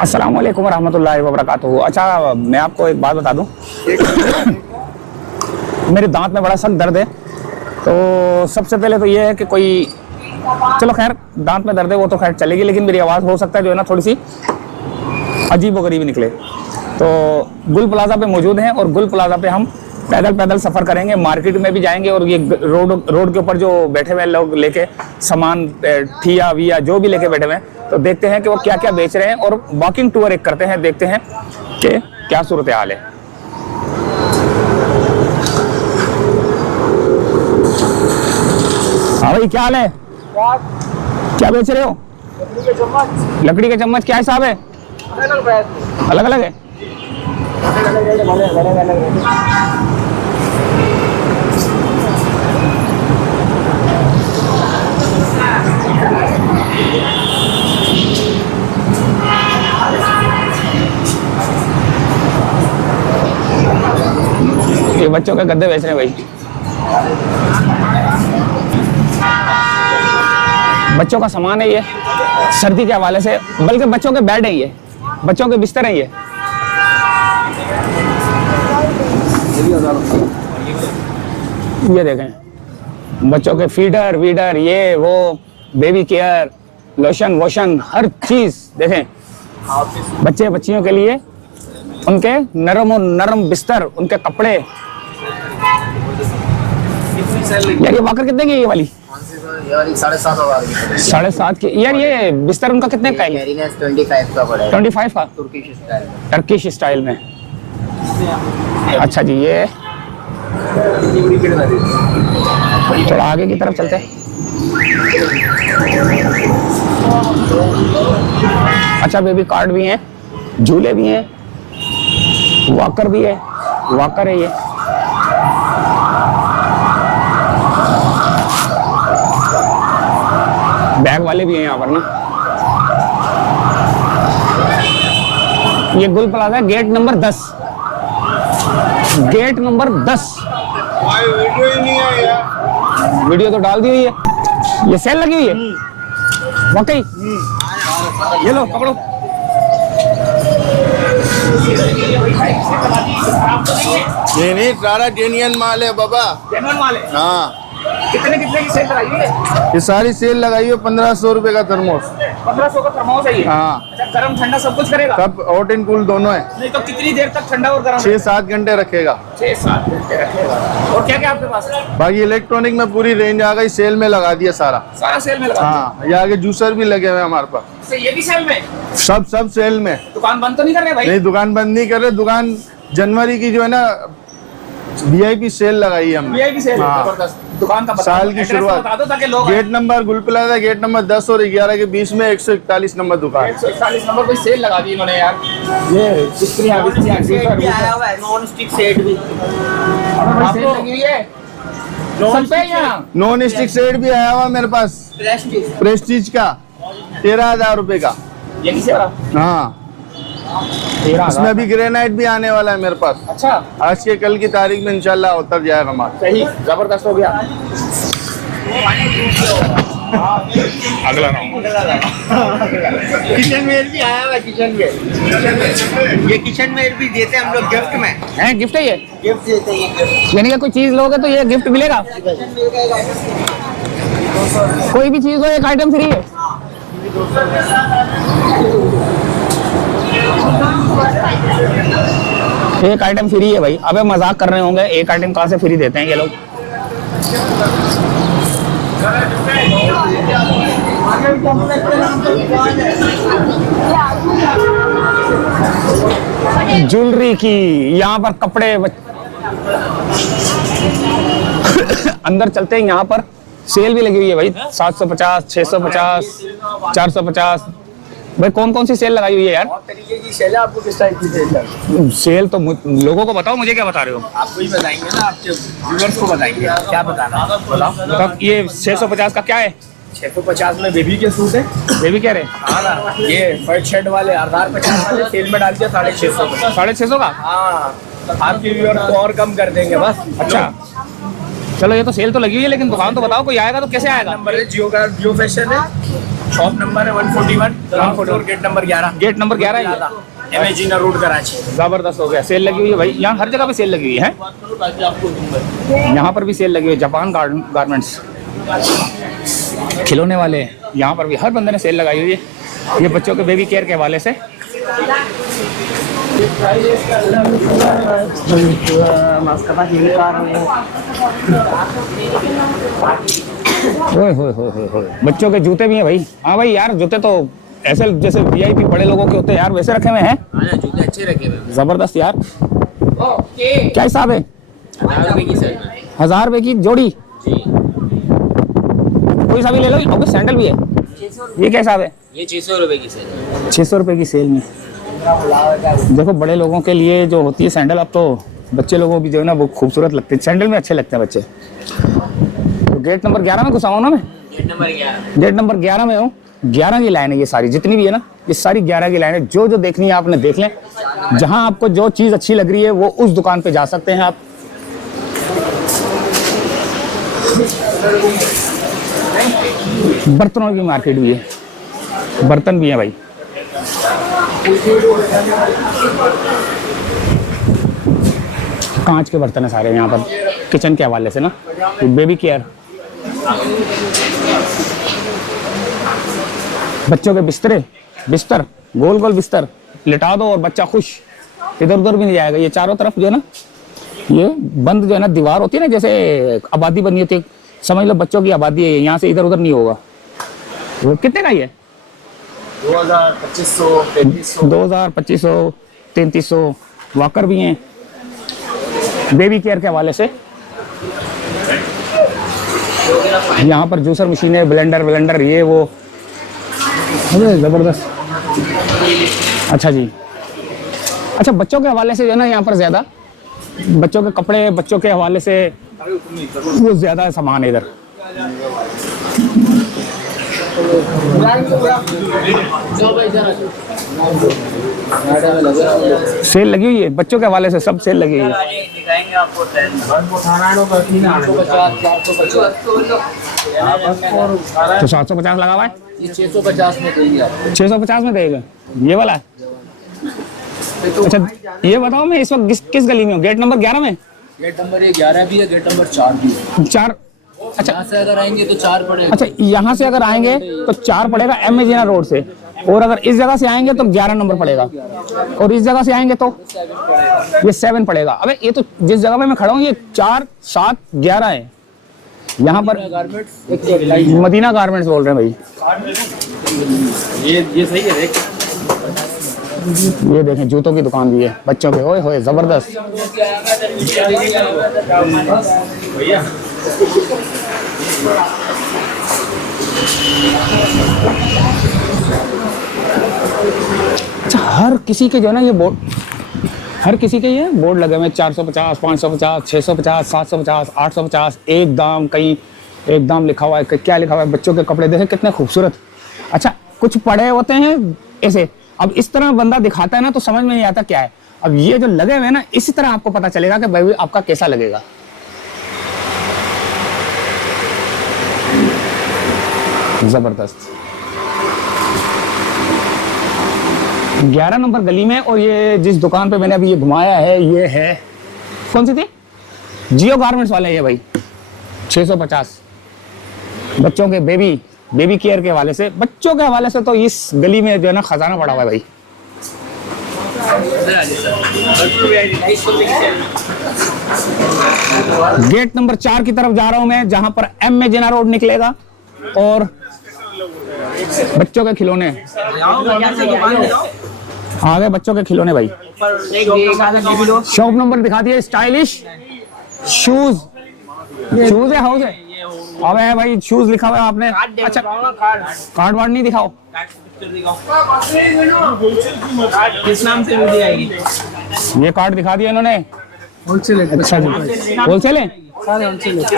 अस्सलाम वालेकुम रहमतुल्लाहि व बरकातुहू। अच्छा, मैं आपको एक बात बता दूं, मेरे दांत में बड़ा सख्त दर्द है। तो सबसे पहले तो ये है कि कोई, चलो खैर दांत में दर्द है वो तो खैर चलेगी, लेकिन मेरी आवाज़ हो सकता है जो है ना थोड़ी सी अजीब व गरीब निकले। तो गुल प्लाजा पे मौजूद हैं और गुल प्लाजा पे हम पैदल पैदल सफ़र करेंगे, मार्केट में भी जाएंगे और ये रोड के ऊपर जो बैठे हुए लोग लेके सामान ठिया विया जो भी लेके बैठे हुए हैं, तो देखते हैं कि वो क्या क्या बेच रहे हैं और वॉकिंग टूर एक करते हैं, देखते हैं कि क्या सूरत हाल है। हाँ भाई, क्या हाल है? क्या बेच रहे हो? लकड़ी के चम्मच क्या हिसाब है? अलग अलग है। ये बच्चों के गद्दे बेच रहे हैं भाई, बच्चों का सामान है ये सर्दी के हवाले से, बल्कि बच्चों के बेड है ये, बच्चों के बिस्तर है ये देखें बच्चों के फीडर वीडर, ये वो बेबी केयर, लोशन वोशन, हर चीज देखें बच्चे बच्चियों के लिए, उनके नरम बिस्तर, उनके कपड़े। यार ये वॉकर कितने की है ये वाली? यार 7,500 की। 7,500 की। यार ये बिस्तर उनका कितने का है? 25 का पड़ेगा। 25 का टर्किश स्टाइल में। अच्छा जी, ये थोड़ा आगे की तरफ चलते हैं। अच्छा, बेबी कार्ड भी हैं, झूले भी हैं, वॉकर भी है, वॉकर है ये। बैग वाले भी हैं यहाँ पर ना। ये Gul plaza gate number 10, gate number 10। Video ही नहीं है यार। वीडियो तो डाल दी हुई है। ये सेल लगी हुई है वाकई। ये लो पकड़ो। नहीं, सारा जेन्युइन माल है बाबा। जेन्युइन माल है। हाँ, कितने कितने की सेल लगाई हुई है? ये सारी सेल लगाई है। 1,500 रुपए का थर्मोस। 1500 का थर्मोस है ये। हाँ, अच्छा, गर्म ठंडा सब कुछ करेगा? सब हॉट एंड कूल दोनों है। नहीं तो कितनी देर तक ठंडा और गर्म? 6-7 घंटे रखेगा। 6-7 घंटे रखेगा। और क्या क्या आपके पास? बाकी इलेक्ट्रॉनिक में पूरी रेंज आ गई, सेल में लगा दिया सारा सेल में लगा। हाँ, ये आगे जूसर भी लगे हुए हैं हमारे पास। तो ये भी सेल में? सब सेल में। दुकान बंद तो नहीं कर रहे भाई? नहीं, दुकान बंद नहीं कर रहे। दुकान जनवरी की जो है ना VIP सेल लगाई है हमने। VIP sale. हाँ। जबरदस्त। दुकान का साल की शुरुआत। बता दो ताकि लोग गेट नंबर गुल प्लाजा, गेट नंबर 10 और 11 के बीच में 141 नंबर दुकान। 141 नंबर कोई सेल लगा दी इन्होंने यार। ये बिस्तियां सेट भी आया हुआ है, नॉन स्टिक सेट भी। सेल लगी हुई है सब पे यहाँ। नॉन स्टिक सेट भी आया हुआ मेरे पास, प्रेस्टीज का, 13,000 रुपए का। ये किसे वाला? हाँ, 13,000। इसमें अभी ग्रेनाइट भी आने वाला है मेरे पास। अच्छा, आज के कल की तारीख में इंशाल्लाह उतर जाएगा माल। सही, जबरदस्त हो गया। अगला किचन वेयर भी आया हुआ है, किचन वेयर। ये किचन वेयर भी देते हैं हम लोग गिफ्ट में। है गिफ्ट है ये? गिफ्ट देते हैं ये। यानी कि कोई चीज लोगे तो ये गिफ्ट मिलेगा? कोई भी चीज हो एक आइटम फ्री है। एक आइटम फ्री है भाई। अबे मजाक कर रहे होंगे, एक आइटम कहाँ से फ्री देते हैं ये लोग? ज्वेलरी की, यहाँ पर कपड़े अंदर चलते हैं। यहाँ पर सेल भी लगी हुई है भाई, 750, 650, 450। भाई कौन कौन सी सेल लगाई हुई है यार? बहुत तरीके की सेल है। आपको किस टाइप की सेल है? सेल तो लोगों को बताओ, मुझे क्या बता रहे हो? आपको ही बताएंगे ना, आपके व्यूअर्स को बताएंगे क्या बताना। बताओ। तो ये 650 का क्या है? 650 में बेबी के सूट है। बेबी कह रहे? हाँ ना, ये फर्ट शर्ट वाले 1,050 वाले सेल में डाल दिया 650 में। 650 का? हाँ, आपके व्यूअर्स को और कम कर देंगे बस। अच्छा चलो, ये तो सेल तो लगी हुई है, लेकिन दुकान तो बताओ, कोई आएगा तो कैसे आएगा? नंबर है जियो का, जियो फैशन है। शॉप नंबर है 141 ground floor gate number 11 gate number 11 है। एमएजीना रोड कराची। जबरदस्त हो गया, सेल लगी हुई है भाई, यहाँ हर जगह पे सेल लगी हुई है। यहाँ पर भी सेल लगी हुई है, जापान गारमेंट्स, खिलौने वाले, यहाँ पर भी हर बंदे ने सेल लगाई हुई है। ये बच्चों के बेबी केयर के हवाले से। ओए होए होए होए होए, बच्चों के जूते भी हैं भाई। हाँ भाई यार, जूते तो ऐसे जैसे वीआईपी बड़े लोगों के होते हैं यार, वैसे रखे हुए हैं। जूते अच्छे रखे हुए। जबरदस्त यार। क्या हिसाब है? 1000 रुपए की सेल में। 1000 रुपए की जोड़ी? जी। कोई सा भी ले लो। और सैंडल भी है, ये क्या हिसाब है? ये 600 रुपए की सेल है। 600 रुपए की सेल में। देखो बड़े लोगों के लिए जो होती है सैंडल, अब तो बच्चे लोगों भी जो है ना वो खूबसूरत लगते हैं, सैंडल में अच्छे लगते हैं बच्चे। तो गेट नंबर 11 में घुसा हूँ ना मैं। Gate number 11। गेट नंबर 11 में हूँ। 11 की लाइन है ये सारी, जितनी भी है ना ये सारी 11 की लाइन है। जो जो देखनी है आपने देख लें। जहां आपको जो चीज अच्छी लग रही है वो उस दुकान पे जा सकते हैं आप। बर्तनों की मार्केट भी है, बर्तन भी है भाई। कांच के बर्तन है सारे यहाँ पर, किचन के हवाले से ना। बेबी केयर, बच्चों के बिस्तर, गोल गोल बिस्तर लिटा दो और बच्चा खुश, इधर उधर भी नहीं जाएगा। ये चारों तरफ जो है ना, ये बंद जो है ना दीवार होती है ना, जैसे आबादी बनी होती है, समझ लो बच्चों की आबादी है, यहाँ से इधर उधर नहीं होगा। वो कितने का ही है? 2200, 3300। वॉकर भी हैं बेबी केयर के हवाले से। यहाँ पर जूसर मशीन है, ब्लेंडर ये वो, अरे जबरदस्त। अच्छा जी, अच्छा बच्चों के हवाले से जो है ना यहाँ पर ज्यादा बच्चों के कपड़े, बच्चों के हवाले से वो ज्यादा सामान है इधर। सेल लगी हुई है बच्चों के हवाले से, सब सेल लगी हुई है। दिखाएंगे आपको। तो 750 लगा हुआ है, ये 650 में देंगे आप। 650 में देगा ये वाला है। अच्छा ये बताओ, मैं इस वक्त किस गली में हूँ? गेट नंबर 11 में। गेट नंबर 11 भी है, गेट नंबर 4 भी है। 4? अच्छा यहाँ से अगर आएंगे तो 4 पड़ेगा। अच्छा, यहाँ से अगर आएंगे तो 4 पड़ेगा एमएजीना रोड से, और अगर इस जगह से आएंगे तो 11 नंबर पड़ेगा, और इस जगह से आएंगे तो ये 7 पड़ेगा। अबे ये तो जिस जगह पे मैं खड़ा हूँ ये 4, 7, 11 है। यहाँ पर मदीना गारमेंट्स बोल रहे हैं भाई। ये सही है, देख। ये देखें जूतों की दुकान भी है बच्चों के, ओए होए जबरदस्त। अच्छा हर किसी के जो है ना ये बोर्ड, हर किसी के ये बोर्ड लगे हुए 450, 550, 650, 750, 850, एक दाम, कहीं एक दाम लिखा हुआ है। क्या लिखा हुआ है? बच्चों के कपड़े देखें कितने खूबसूरत। अच्छा कुछ पड़े होते हैं ऐसे, अब इस तरह बंदा दिखाता है ना तो समझ में नहीं आता क्या है। अब ये जो लगे हुए हैं ना, इसी तरह आपको पता चलेगा कि भाई आपका कैसा लगेगा। जबरदस्त। 11 नंबर गली में, और ये जिस दुकान पे मैंने अभी ये घुमाया है ये है, कौन सी थी? जियो गारमेंट्स वाले ये भाई। 650 बच्चों के बेबी केयर के हवाले से, बच्चों के हवाले से तो इस गली में जो है ना खजाना पड़ा हुआ है भाई। गेट नंबर 4 की तरफ जा रहा हूं मैं, जहां पर एमएजीना रोड निकलेगा, और बच्चों के खिलौने आ गए, बच्चों के खिलौने भाई। शॉप नंबर दिखा दिया, स्टाइलिश शूज है, हाउस है। अबे भाई शूज लिखा हुआ है आपने। अच्छा कार्ड वार्ड नहीं दिखाओ, किस नाम से वीडियो आएगी? ये कार्ड दिखा दिया इन्होंने। होलसेल। अच्छा जी, होलसेल है।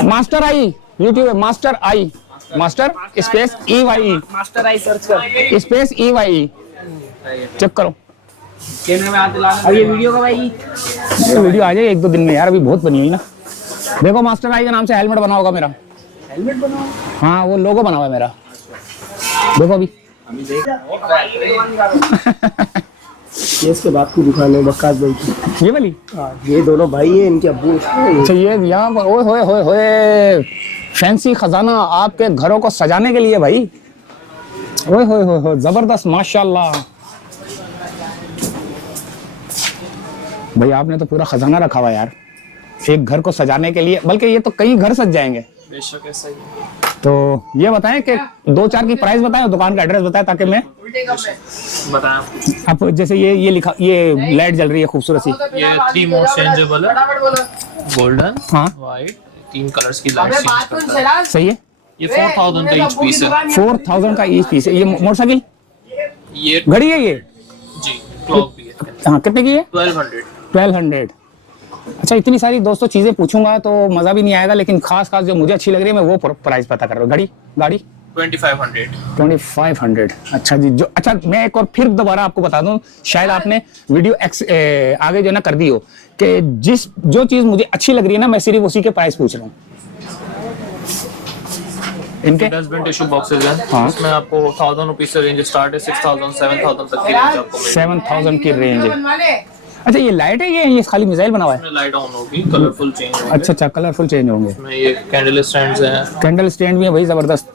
मास्टर आई यूट्यूब है, master eye, master space EYE, master I search कर, स्पेस EYE चेक करो। कैमरे में हाथ लाना। अब ये वीडियो कब आएगी? ये वीडियो आ जाएगी 1-2 दिन में यार, अभी बहुत बनी हुई ना। देखो मास्टर आई के नाम से हेलमेट बना होगा मेरा। हेलमेट बनाओ। हाँ वो लोगो बना हुआ है मेरा। देखो अभी ये इसके बाप की दुकान है बक्कास भाई की। ये वाली। ये दोनों भाई है, इनके अब्बू। अच्छा ये यहाँ पर ओए होए होए होए फैंसी खजाना आपके घरों को सजाने के लिए भाई। ओए होए होए होए जबरदस्त माशाल्लाह भाई, आपने तो पूरा खजाना रखा हुआ है यार एक घर को सजाने के लिए, बल्कि ये तो कई घर सज जाएंगे। बेशक ऐसा ही है। तो ये बताएं कि 2-4 की प्राइस बताएं और दुकान का एड्रेस बताएं ताकि मैं बताएं आप जैसे ये लिखा, ये लाइट जल रही है खूबसूरत सी। ये 3 मोड चेंजेबल है, गोल्डन, हाँ व्हाइट, 3 कलर्स की लाइट चेंज करता है। सही है। ये 4000 का ईच पीस है। 4000 का ईच पीस है। ये मोटरसाइकिल ये घड़ी है ये? जी क्लॉक भी है। हाँ कितने की है? 1200। अच्छा इतनी सारी दोस्तों चीजें पूछूंगा तो मजा भी नहीं आएगा, लेकिन खास जो मुझे अच्छी लग रही है मैं वो प्राइस पता कर रहा हूँ। गाड़ी 2500। अच्छा जी। जो अच्छा मैं एक और फिर दोबारा आपको बता दूं, शायद आपने वीडियो आगे जो ना कर दी हो कि जो चीज मुझे अच्छी लग रही है ना मैं सिर्फ उसी के प्राइस पूछ रहा हूँ। इनके 10 bin टिश्यू बॉक्सेस हैं। हाँ। इसमें आपको 1000 रुपीस से रेंज स्टार्ट है, 6000 7000 तक की रेंज आपको मिलेगी। 7000 की रेंज है। अच्छा ये लाइट है ये खाली मिसाइल बना हुआ है? इसमें लाइट ऑन होगी, कलरफुल चेंज होंगे। अच्छा कलरफुल चेंज होंगे। इसमें ये कैंडल स्टैंड्स हैं। कैंडल स्टैंड भी है भाई जबरदस्त।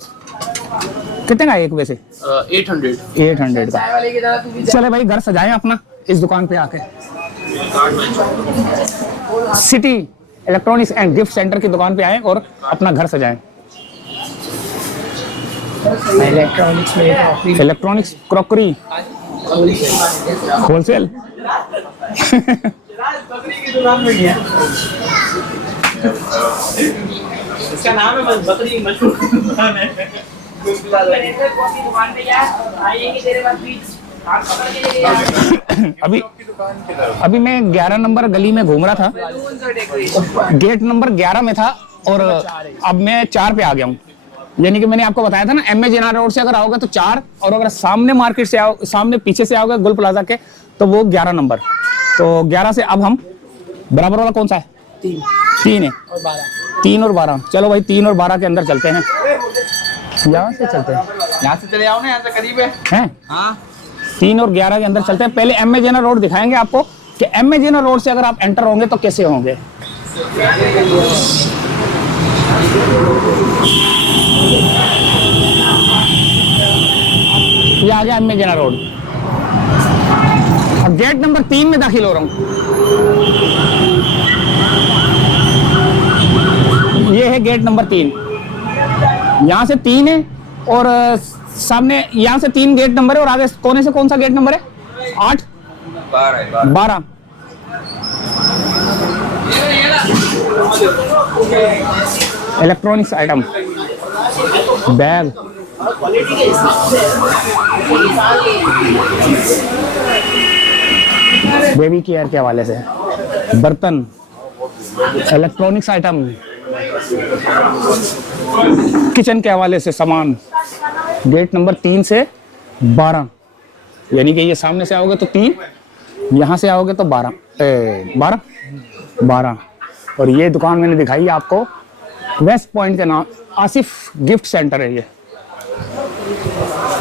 कितने का है एक वैसे? 800 का। चले भाई घर सजाएं अपना इस दुकान पे आके। City electronics and gift centre की दुकान पे आए और अपना घर सजाएं। Electronics crockery wholesale. इसका नाम है बकरी मशहूर दुकान है। अभी मैं 11 नंबर गली में घूम रहा था, गेट नंबर 11 में था और अब मैं 4 पे आ गया हूँ। यानी कि मैंने आपको बताया था ना एमए जिना रोड से अगर आओगे तो 4, और अगर सामने मार्केट से आओ, सामने पीछे से आओगे गुल प्लाजा के तो वो 11 नंबर। तो 11 से अब हम बराबर वाला कौन सा है? 3 है और 12। 3 और 12। चलो भाई 3 और 12 के अंदर चलते हैं। यहाँ से चलते हैं, यहाँ से चले आओ ना, यहाँ से करीब है। हैं? हाँ 3 और 11 के अंदर चलते हैं। पहले एमए जिना रोड दिखाएंगे आपको कि एमए जिना रोड से अगर आप एंटर होंगे तो कैसे होंगे। ये आ गया एमए जिना रोड। अब गेट नंबर 3 में दाखिल हो रहा हूँ। ये है गेट नंबर 3। यहाँ से 3 है और सामने यहाँ से 3 गेट नंबर है और आगे कोने से कौन सा गेट नंबर है? 8 12। Electronics item, bag, baby care के हवाले से बर्तन, इलेक्ट्रॉनिक्स आइटम, किचन के हवाले से सामान। गेट नंबर 3 से 12, यानी कि ये सामने से आओगे तो 3, यहाँ से आओगे तो 12। और ये दुकान मैंने दिखाई है आपको वेस्ट पॉइंट के नाम, आसिफ गिफ्ट सेंटर है ये।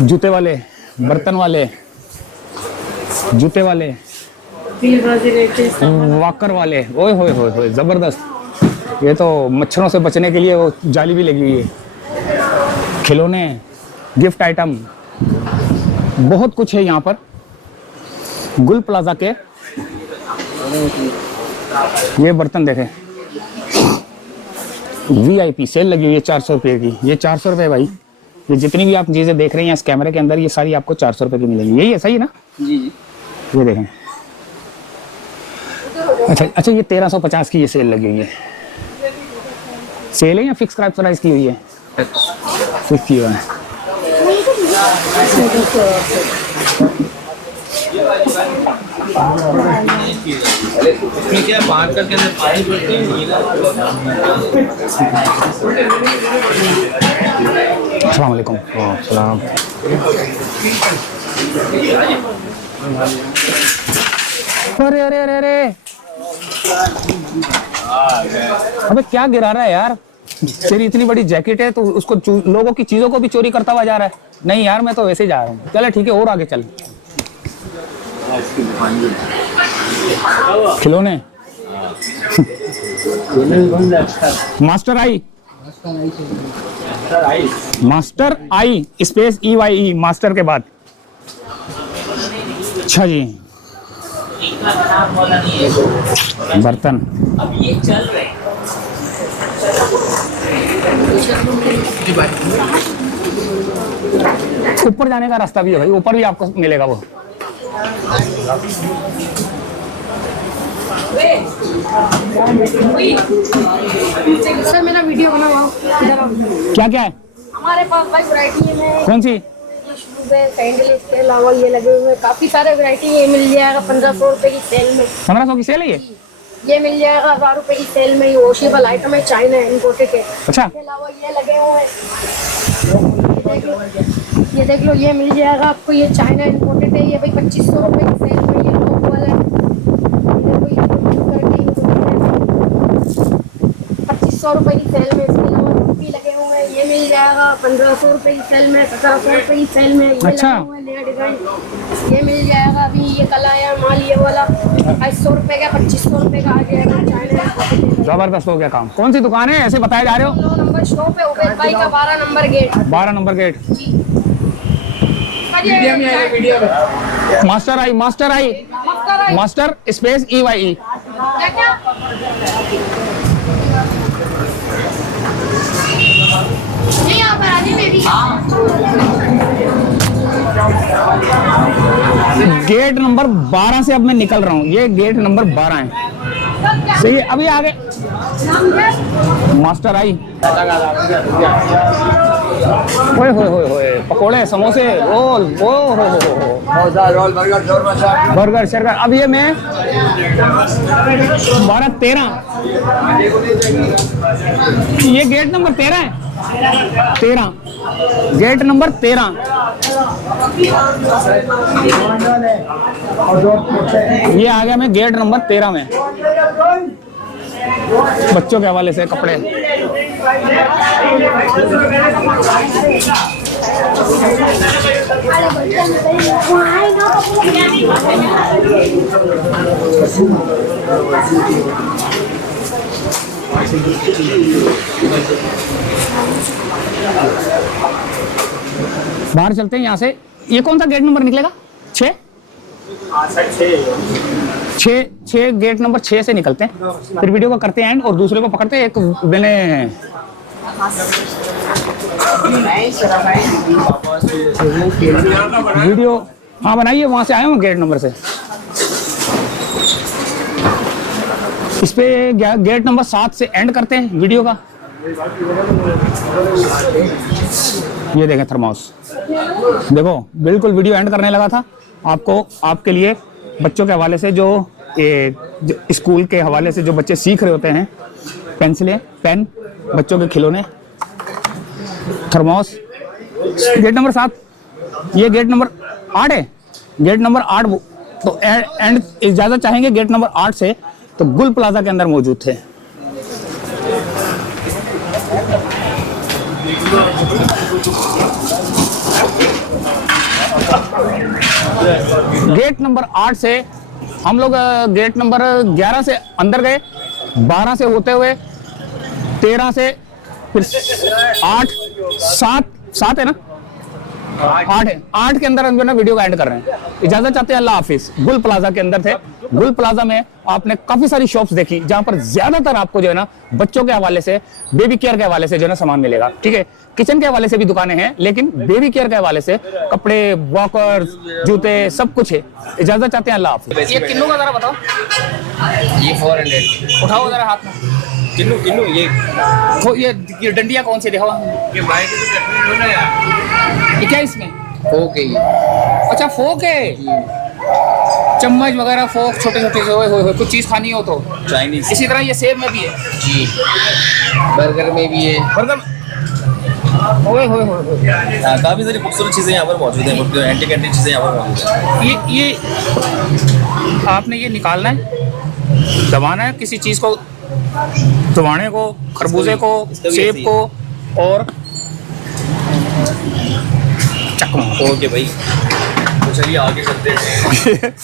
जूते वाले, बर्तन वाले, जूते वाले, वॉकर वाले, ओए होए होए होए जबरदस्त। ये तो मच्छरों से बचने के लिए वो जाली भी लगी हुई है। खिलौने, गिफ्ट आइटम, बहुत कुछ है यहाँ पर गुल प्लाजा के। ये बर्तन देखें, VIP सेल लगी हुई है 400 रुपये की। ये 400 रुपये भाई, ये जितनी भी आप चीजें देख रहे हैं इस कैमरे के अंदर ये सारी आपको 400 रुपये की मिलेंगी। यही है, सही है ना? जी। ये देखें। अच्छा ये 1350 की ये सेल लगी हुई है। सेल है या फिक्स प्राइस की हुई है? फिक्स की हुआ है। क्या बात करके अंदर पाइप होती है। अस्सलाम वालेकुम। सलाम। अरे अरे अरे अरे, अबे क्या गिरा रहा है यार? तेरी इतनी बड़ी जैकेट है तो उसको लोगों की चीजों को भी चोरी करता हुआ जा रहा है। नहीं यार मैं तो वैसे ही जा रहा हूँ। चले ठीक है और आगे चल। खिलौने मास्टर आई, मास्टर आई स्पेस EYE मास्टर के बाद। अच्छा जी बर्तन अब ये चल रहे हैं। ऊपर जाने का रास्ता भी है भाई, ऊपर भी आपको मिलेगा वो। सर मेरा वीडियो बनाओ इधर आओ। क्या क्या है? हमारे पास भाई वैरायटी है। कौन सी? शूज है, सैंडल, इसके अलावा ये लगे हुए हैं काफी सारे वैरायटी। ये मिल जाएगा 1500 रुपए की सेल में। 1500 की सेल है ये मिल जाएगा 1000 रुपए की सेल में। ये वॉशेबल आइटम है, चाइना इम्पोर्टेड है। अच्छा इसके अलावा ये लगे हुए हैं, ये देख लो ये मिल जाएगा आपको। ये चाइना इम्पोर्टेड है। ये भाई 2500 रुपए की सेल में। ये लोग वाला 2500 रुपए की सेल में। इसके अलावा टोपी लगे हुए हैं, ये मिल जाएगा 1500 रुपए की सेल में, 1700 रुपए की सेल में। ये अच्छा। लगे हुए हैं नया डिजाइन, ये मिल जाएगा। अभी ये कल आया माल ये वाला 2200 रुपए का, 2500 रुपए का आ जाएगा। चाइना जबरदस्त हो गया काम। कौन सी दुकान है ऐसे बताए जा रहे हो? 9 नंबर शॉप है उबैद भाई का, 12 number gate. 12 number gate. Master eye, master eye, master space EYE। नहीं आप राजी मेरी गेट नंबर 12 से अब मैं निकल रहा हूँ। ये गेट नंबर 12 है। सही है। अभी आगे मास्टर आई। ओए होए होए होए, पकोड़े, समोसे, रोल, ओ हो बर्गर शर्गर। अब ये मैं 12-13, ये गेट नंबर 13 है। 13 गेट नंबर 13। ये आ गया मैं गेट नंबर 13 में। बच्चों के हवाले से कपड़े। बाहर चलते हैं यहाँ से। ये कौन सा गेट नंबर निकलेगा? 6 गेट नंबर 6 से निकलते हैं। फिर वीडियो को करते हैं एंड और दूसरे को पकड़ते हैं। एक मैंने वीडियो हाँ बनाइए, वहां से आया हूँ गेट नंबर से। इस पे गेट नंबर 7 से एंड करते हैं वीडियो का। ये देखें थर्मोस। देखो बिल्कुल वीडियो एंड करने लगा था। आपको आपके लिए बच्चों के हवाले से जो स्कूल के हवाले से जो बच्चे सीख रहे होते हैं, पेंसिलें, पेन, बच्चों के खिलौने, थर्मोस। गेट नंबर 7, ये गेट नंबर 8 है। गेट नंबर 8 तो एंड इजाजत चाहेंगे गेट नंबर 8 से, तो गुल प्लाजा के अंदर मौजूद थे। गेट नंबर 8 से हम लोग गेट नंबर 11 से अंदर गए, 12 से होते हुए 13 से फिर 8 7 है ना, 8 है। 8 के अंदर हम जो ना वीडियो का एंड कर रहे हैं। इजाजत चाहते हैं, अल्लाह हाफिज। गुल प्लाजा के अंदर थे। गुल प्लाजा में आपने काफी सारी शॉप्स देखी जहां पर ज्यादातर आपको जो है ना बच्चों के हवाले से, बेबी केयर के हवाले से जो है ना सामान मिलेगा। ठीक है, किचन के हवाले से भी दुकानें हैं, लेकिन बेबी केयर के हवाले से कपड़े, वॉकर्स, जूते, सब कुछ है। इजाजत चाहते हैं, अल्लाह हाफिज। ये किन्नू का जरा बताओ। ये 400 उठाओ जरा हाथ में। किन्नू किन्नू ये डंडिया कौन सी दिखाओ। ये क्या इसमें? ओके अच्छा फोक है, चम्मच वगैरह, फोक छोटे छोटे से। हो कुछ चीज खानी हो तो चाइनीज। इसी तरह ये सेब में भी है जी, बर्गर में भी है। बर्गर। ओए होए होए, हाँ, काफी सारी खूबसूरत चीजें यहाँ पर मौजूद हैं। एंटी कैंटी चीजें यहाँ पर मौजूद हैं। ये आपने ये निकालना है, दबाना है, किसी चीज को टमाटे को, खरबूजे को, इसका भी सेब ऐसे ही को और चकमा। ओके भाई, तो चलिए आगे चलते हैं।